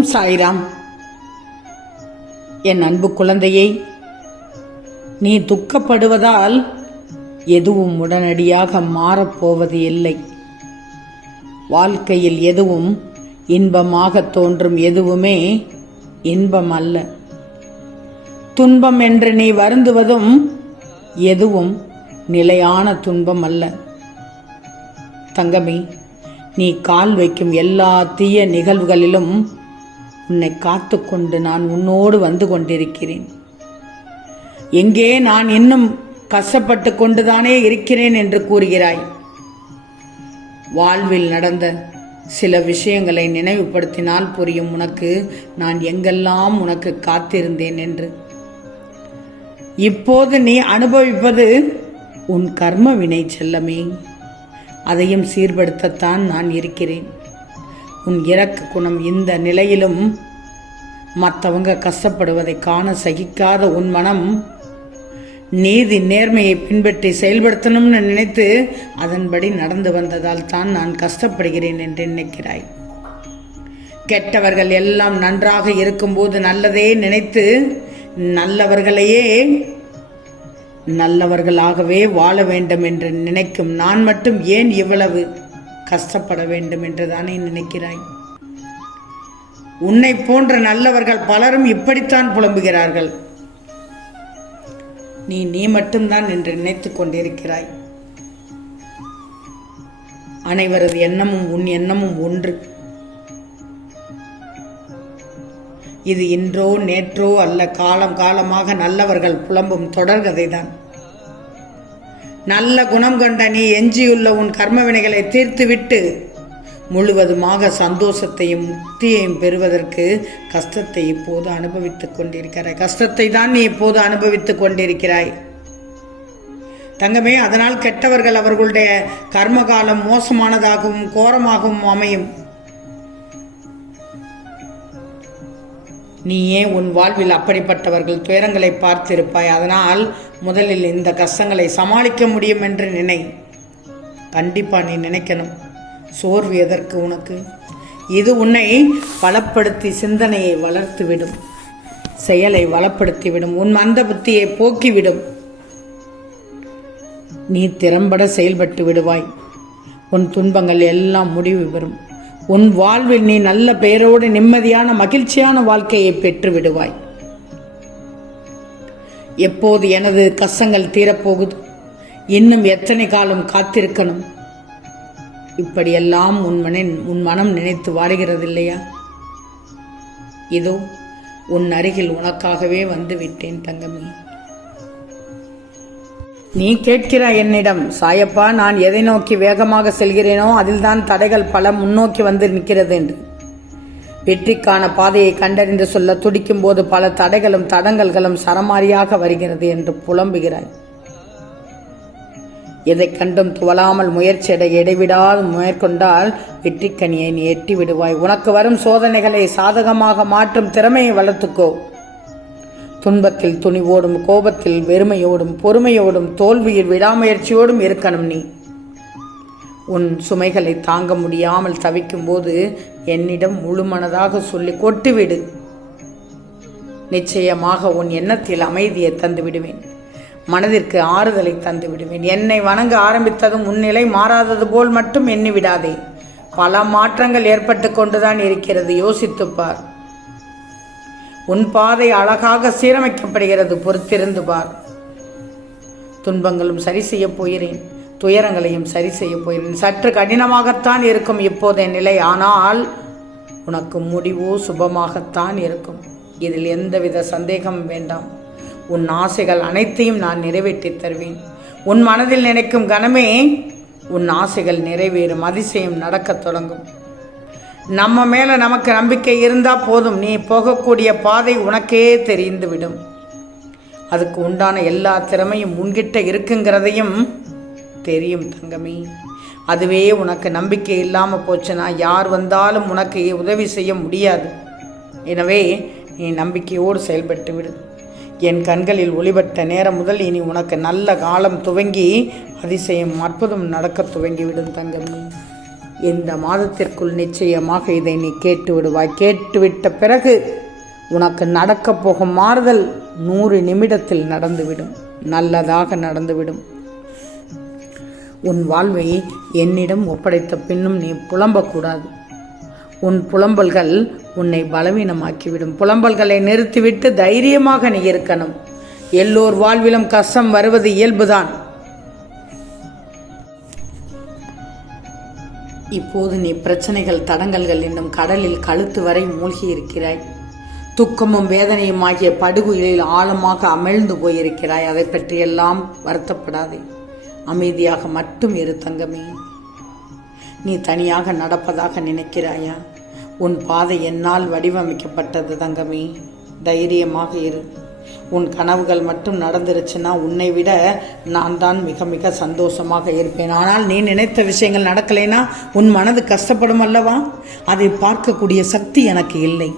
ஓம் சாய்ராம். என் அன்பு குழந்தையை, நீ துக்கப்படுவதால் எதுவும் உடனடியாக மாறப்போவது இல்லை. வாழ்க்கையில் எதுவும் இன்பமாக தோன்றும் எதுவுமே இன்பம் அல்ல. துன்பம் என்று நீ வருந்துவதும் எதுவும் நிலையான துன்பம் அல்ல. தங்கமே, நீ கால் வைக்கும் எல்லா தீய நிகழ்வுகளிலும் உன்னை காத்து கொண்டு நான் உன்னோடு வந்து கொண்டிருக்கிறேன். எங்கே நான் இன்னும் கஷ்டப்பட்டு கொண்டுதானே இருக்கிறேன் என்று கூறுகிறாய். வாழ்வில் நடந்த சில விஷயங்களை நினைவுபடுத்தினால் புரியும் உனக்கு நான் எங்கெல்லாம் உனக்கு காத்திருந்தேன் என்று. இப்போது நீ அனுபவிப்பது உன் கர்ம வினை செல்லமே. அதையும் சீர்படுத்தத்தான் நான் இருக்கிறேன். உன் இரக்க குணம் இந்த நிலையிலும் மற்றவங்க கஷ்டப்படுவதை காண சகிக்காத உன் மனம் நீதி நேர்மையை பின்பற்றி செயல்படுத்தணும்னு நினைத்து அதன்படி நடந்து வந்ததால் தான் நான் கஷ்டப்படுகிறேன் என்று நினைக்கிறாய். கெட்டவர்கள் எல்லாம் நன்றாக இருக்கும்போது நல்லதே நினைத்து நல்லவர்களையே நல்லவர்களாகவே வாழ வேண்டும் என்று நினைக்கும் நான் மட்டும் ஏன் இவ்வளவு கஷ்டப்பட வேண்டும் என்று தானே நினைக்கிறாய். உன்னை போன்ற நல்லவர்கள் பலரும் இப்படித்தான் புலம்புகிறார்கள். நீ மட்டும்தான் என்று நினைத்துக் கொண்டிருக்கிறாய். அனைவரது எண்ணமும் உன் எண்ணமும் ஒன்று. இது இன்றோ நேற்றோ அல்ல, காலம் காலமாக நல்லவர்கள் புலம்பும் தொடர்கதைதான். நல்ல குணம் கொண்ட நீ எஞ்சியுள்ள உன் கர்ம வினைகளை தீர்த்துவிட்டு முழுவதுமாக சந்தோஷத்தையும் முக்தியையும் பெறுவதற்கு கஷ்டத்தை இப்போது அனுபவித்துக் கொண்டிருக்கிறாய். கஷ்டத்தை தான் நீ இப்போது அனுபவித்துக் கொண்டிருக்கிறாய் தங்கமே. அதனால் கெட்டவர்கள் அவர்களுடைய கர்மகாலம் மோசமானதாகவும் கோரமாகவும் அமையும். நீயே உன் வாழ்வில் அப்படிப்பட்டவர்கள் துயரங்களை பார்த்திருப்பாய். அதனால் முதலில் இந்த கஷ்டங்களை சமாளிக்க முடியும் என்று நினை. கண்டிப்பா நீ நினைக்கணும். சோர்வு எதற்கு உனக்கு? இது உன்னை பலப்படுத்தி சிந்தனையை வளர்த்துவிடும், செயலை வளப்படுத்திவிடும், உன் மந்த புத்தியை போக்கிவிடும். நீ திறம்பட செயல்பட்டு விடுவாய். உன் துன்பங்கள் எல்லாம் முடிவு பெறும். உன் வாழ்வில் நீ நல்ல பெயரோடு நிம்மதியான மகிழ்ச்சியான வாழ்க்கையை பெற்று விடுவாய். எப்போது எனது கஷ்டங்கள் தீரப்போகுது, இன்னும் எத்தனை காலம் காத்திருக்கணும், இப்படியெல்லாம் உன் மனம் நினைத்து வாடுகிறது இல்லையா? இதோ உன் அருகில் உனக்காகவே வந்து விட்டேன் தங்கமே. நீ கேட்கிறாய் என்னிடம், சாயப்பா, நான் எதை நோக்கி வேகமாக செல்கிறேனோ அதில்தான் தடைகள் பல முன்னோக்கி வந்து நிற்கிறது என்று. வெற்றிக்கான பாதையை கண்டறிந்து சொல்ல துடிக்கும் போது பல தடைகளும் தடங்கல்களும் சரமாரியாக வருகிறது என்று புலம்புகிறாய். எதை கண்டும் துவளாமல் முயற்சியடை இடைவிடாது மேற்கொண்டால் வெற்றிக்கனியை நீ எட்டி விடுவாய். உனக்கு வரும் சோதனைகளை சாதகமாக மாற்றும் திறமையை வளர்த்துக்கோ. துன்பத்தில் துணிவோடும், கோபத்தில் வெறுமையோடும், பொறுமையோடும், தோல்வியில் விடாமுயற்சியோடும் இருக்கணும். நீ உன் சுமைகளை தாங்க முடியாமல் தவிக்கும் போது என்னிடம் முழுமனதாக சொல்லி கொட்டுவிடு. நிச்சயமாக உன் எண்ணத்தில் அமைதியை தந்து விடுவேன், மனதிற்கு ஆறுதலை தந்து விடுவேன். என்னை வணங்க ஆரம்பித்ததும் உன் நிலை மாறாதது போல் மட்டும் எண்ணி விடாதே. பல மாற்றங்கள் ஏற்பட்டு கொண்டுதான் இருக்கிறது. யோசித்துப்பார். உன் பாதை அழகாக சீரமைக்கப்படுகிறது. பொறுத்திருந்து பார். துன்பங்களும் சரி செய்ய போகிறேன், துயரங்களையும் சரி செய்ய போகிறேன். சற்று கடினமாகத்தான் இருக்கும் இப்போதைய நிலை, ஆனால் உனக்கு முடிவோ சுபமாகத்தான் இருக்கும். இதில் எந்தவித சந்தேகமும் வேண்டாம். உன் ஆசைகள் அனைத்தையும் நான் நிறைவேற்றி தருவேன். உன் மனதில் நினைக்கும் கணமே உன் ஆசைகள் நிறைவேறும், அதிசயம் நடக்கத் தொடங்கும். நம்ம மேல நமக்கு நம்பிக்கை இருந்தா போதும். நீ போகக்கூடிய பாதை உனக்கே தெரிந்துவிடும். அதுக்கு உண்டான எல்லா திறமையும் உன்கிட்ட இருக்குங்கிறதையும் தெரியும் தங்கமே. அதுவே உனக்கு நம்பிக்கை இல்லாமல் போச்சுன்னா யார் வந்தாலும் உனக்கு உதவி செய்ய முடியாது. எனவே நீ நம்பிக்கையோடு செயல்பட்டு விடு. என் கண்களில் ஒளிபட்ட நேரம் முதல் இனி உனக்கு நல்ல காலம் துவங்கி அதிசயம் அற்புதம் நடக்க துவங்கிவிடும் தங்கமே. இந்த மாதத்திற்குள் நிச்சயமாக இதை நீ கேட்டு விடுவாய். கேட்டுவிட்ட பிறகு உனக்கு நடக்கப் போகும் மாறுதல் 100 நிமிடத்தில் நடந்துவிடும், நல்லதாக நடந்துவிடும். உன் வாழ்வை என்னிடம் ஒப்படைத்த பின்னும் நீ புலம்பக்கூடாது. உன் புலம்பல்கள் உன்னை பலவீனமாக்கிவிடும். புலம்பல்களை நிறுத்திவிட்டு தைரியமாக நீ இருக்கணும். எல்லோர் வாழ்விலும் கஷ்டம் வருவது இயல்புதான். இப்போது நீ பிரச்சனைகள் தடங்கல்கள் என்னும் கடலில் கழுத்து வரை மூழ்கி இருக்கிறாய். துக்கமும் வேதனையும் ஆகிய படுகுயிலில் ஆழமாக அமிழ்ந்து போயிருக்கிறாய். அதை பற்றியெல்லாம் வருத்தப்படாதே, அமைதியாக மட்டும் இரு தங்கமே. நீ தனியாக நடப்பதாக நினைக்கிறாயா? உன் பாதை என்னால் வடிவமைக்கப்பட்டது தங்கமே. தைரியமாக இரு. உன் கனவுகள் மட்டும் நடந்துருச்சுன்னா உன்னை விட நான் தான் மிக மிக சந்தோஷமாக இருப்பேன். ஆனால் நீ நினைத்த விஷயங்கள் நடக்கலைன்னா உன் மனது கஷ்டப்படும் அல்லவா? அதை பார்க்கக்கூடிய சக்தி எனக்கு இல்லை.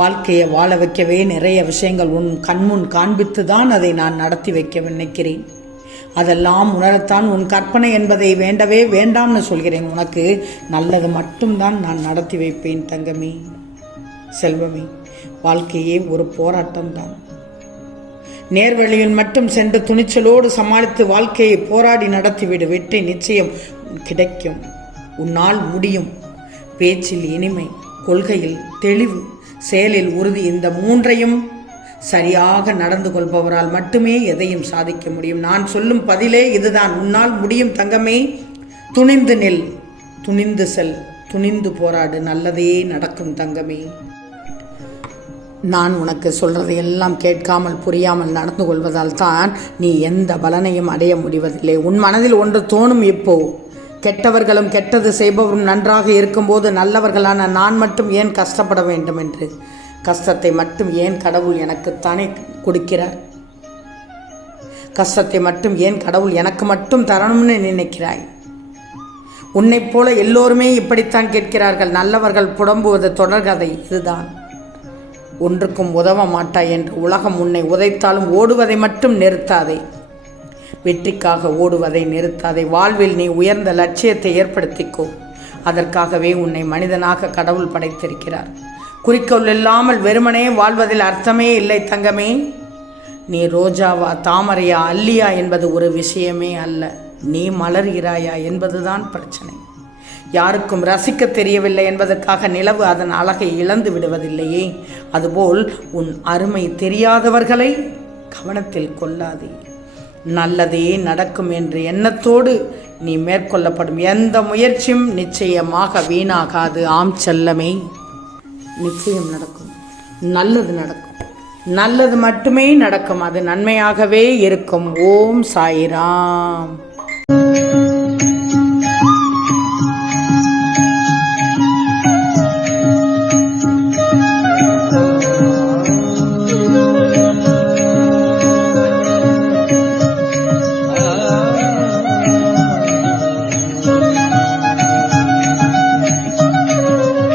வாழ்க்கையை வாழ வைக்கவே நிறைய விஷயங்கள் உன் கண்முன் காண்பித்து தான் அதை நான் நடத்தி வைக்க நினைக்கிறேன். அதெல்லாம் உணரத்தான் உன் கற்பனை என்பதை வேண்டவே வேண்டாம்னு சொல்கிறேன். உனக்கு நல்லது மட்டும்தான் நான் நடத்தி வைப்பேன் தங்கமே, செல்வமே. வாழ்க்கையே ஒரு போராட்டம்தான். நேர்வழியில் மட்டும் சென்று துணிச்சலோடு சமாளித்து வாழ்க்கையை போராடி நடத்திவிடு. வெற்றி நிச்சயம் கிடைக்கும். உன்னால் முடியும். பேச்சில் இனிமை, கொள்கையில் தெளிவு, செயலில் உறுதி, இந்த 3ஐயும் சரியாக நடந்து கொள்பவரால் மட்டுமே எதையும் சாதிக்க முடியும். நான் சொல்லும் பதிலே இதுதான். உன்னால் முடியும் தங்கமே. துணிந்து நில், துணிந்து செல், துணிந்து போராடு. நல்லதே நடக்கும் தங்கமே. நான் உனக்கு சொல்றதை எல்லாம் கேட்காமல் புரியாமல் நடந்து கொள்வதால் தான் நீ எந்த பலனையும் அடைய முடிவதில்லை. உன் மனதில் ஒன்று தோணும். இப்போ கெட்டவர்களும் கெட்டது செய்பவரும் நன்றாக இருக்கும்போது நல்லவர்களான நான் மட்டும் ஏன் கஷ்டப்பட வேண்டும் என்று. கஷ்டத்தை மட்டும் ஏன் கடவுள் எனக்குத்தானே கொடுக்கிறார்? கஷ்டத்தை மட்டும் ஏன் கடவுள் எனக்கு மட்டும் தரணும்னு நினைக்கிறாய்? உன்னைப் போல எல்லோருமே இப்படித்தான் கேட்கிறார்கள். நல்லவர்கள் புலம்புவது தொடர்கதை. இதுதான். ஒன்றுக்கும் உதவ மாட்டாய் என்று உலகம் உன்னை உதைத்தாலும் ஓடுவதை மட்டும் நிறுத்தாதே. வெற்றிக்காக ஓடுவதை நிறுத்தாதே. வாழ்வில் நீ உயர்ந்த லட்சியத்தை ஏற்படுத்திக்கோ. அதற்காகவே உன்னை மனிதனாக கடவுள் படைத்திருக்கிறார். குறிக்கோள் இல்லாமல் வெறுமனே வாழ்வதில் அர்த்தமே இல்லை தங்கமே. நீ ரோஜாவா தாமரையா அல்லியா என்பது ஒரு விஷயமே அல்ல. நீ மலர்கிறாயா என்பதுதான் பிரச்சனை. யாருக்கும் ரசிக்க தெரியவில்லை என்பதற்காக நிலவு அதன் அழகை இழந்து விடுவதில்லையே. அதுபோல் உன் அருமை தெரியாதவர்களை கவனத்தில் கொள்ளாதே. நல்லதே நடக்கும் என்ற எண்ணத்தோடு நீ மேற்கொள்ளப்படும் எந்த முயற்சியும் நிச்சயமாக வீணாகாது. ஆம் செல்லமே, நிச்சயம் நடக்கும். நல்லது நடக்கும். நல்லது மட்டுமே நடக்கும். அது நன்மையாகவே இருக்கும். ஓம் சாய்ராம்.